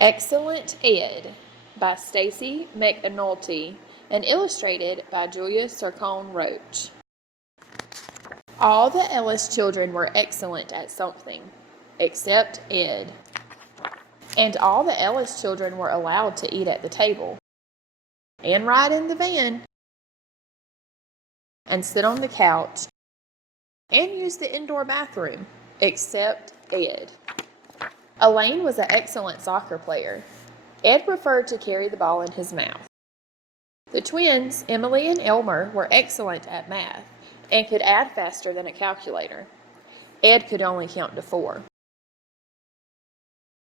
Excellent Ed by Stacy McAnulty and illustrated by Julia Sarcone Roach. All the Ellis children were excellent at something, except Ed. And all the Ellis children were allowed to eat at the table, and ride in the van, and sit on the couch, and use the indoor bathroom, except Ed. Elaine was an excellent soccer player. Ed preferred to carry the ball in his mouth. The twins, Emily and Elmer, were excellent at math and could add faster than a calculator. Ed could only count to 4.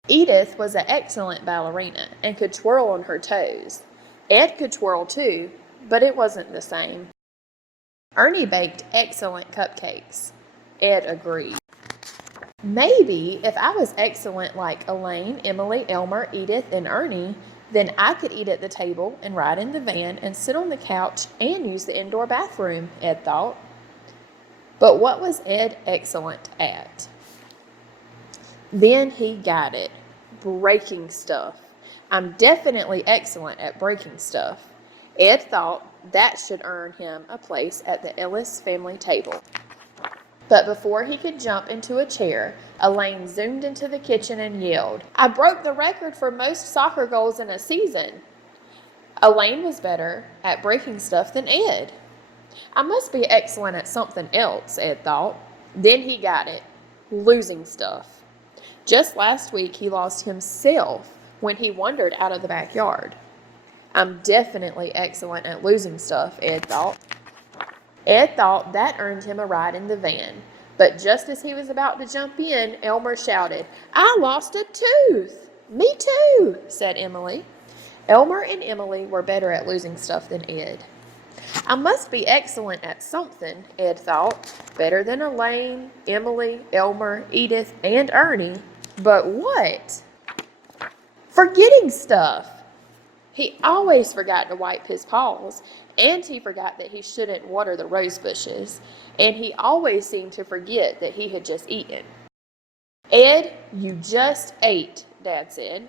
Edith was an excellent ballerina and could twirl on her toes. Ed could twirl too, but it wasn't the same. Ernie baked excellent cupcakes. Ed agreed. Maybe if I was excellent like Elaine, Emily, Elmer, Edith, and Ernie, then I could eat at the table and ride in the van and sit on the couch and use the indoor bathroom, Ed thought. But what was Ed excellent at? Then he got it. Breaking stuff. I'm definitely excellent at breaking stuff. Ed thought that should earn him a place at the Ellis family table. But before he could jump into a chair, Elaine zoomed into the kitchen and yelled, "I broke the record for most soccer goals in a season." Elaine was better at breaking stuff than Ed. I must be excellent at something else, Ed thought. Then he got it. Losing stuff. Just last week he lost himself when he wandered out of the backyard. I'm definitely excellent at losing stuff, Ed thought. Ed thought that earned him a ride in the van, but just as he was about to jump in, Elmer shouted, "I lost a tooth!" "Me too," said Emily. Elmer and Emily were better at losing stuff than Ed. I must be excellent at something, Ed thought, better than Elaine, Emily, Elmer, Edith, and Ernie. But what? Forgetting stuff. He always forgot to wipe his paws, and he forgot that he shouldn't water the rose bushes, and he always seemed to forget that he had just eaten. "Ed, you just ate," Dad said.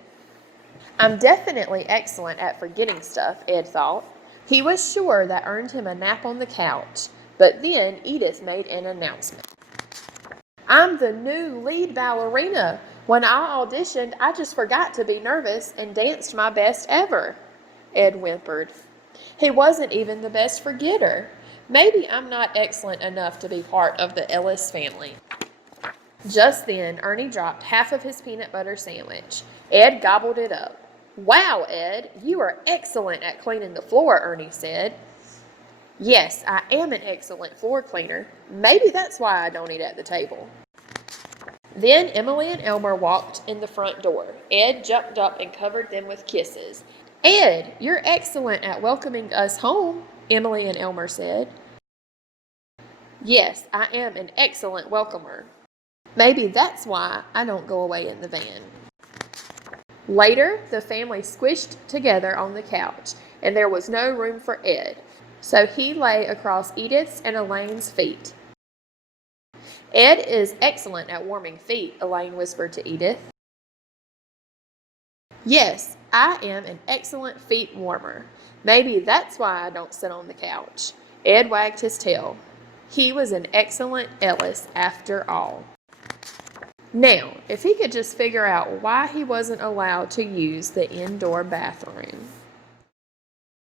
I'm definitely excellent at forgetting stuff, Ed thought. He was sure that earned him a nap on the couch, but then Edith made an announcement. "I'm the new lead ballerina. When I auditioned, I just forgot to be nervous and danced my best ever," Ed whimpered. He wasn't even the best forgetter. Maybe I'm not excellent enough to be part of the Ellis family. Just then, Ernie dropped half of his peanut butter sandwich. Ed gobbled it up. "Wow, Ed, you are excellent at cleaning the floor," Ernie said. "Yes, I am an excellent floor cleaner. Maybe that's why I don't eat at the table." Then Emily and Elmer walked in the front door. Ed jumped up and covered them with kisses. "Ed, you're excellent at welcoming us home," Emily and Elmer said. "Yes, I am an excellent welcomer. Maybe that's why I don't go away in the van." Later, the family squished together on the couch, and there was no room for Ed, so he lay across Edith's and Elaine's feet. "Ed is excellent at warming feet," Elaine whispered to Edith. "Yes, I am an excellent feet warmer. Maybe that's why I don't sit on the couch." Ed wagged his tail. He was an excellent Ellis after all. Now, if he could just figure out why he wasn't allowed to use the indoor bathroom.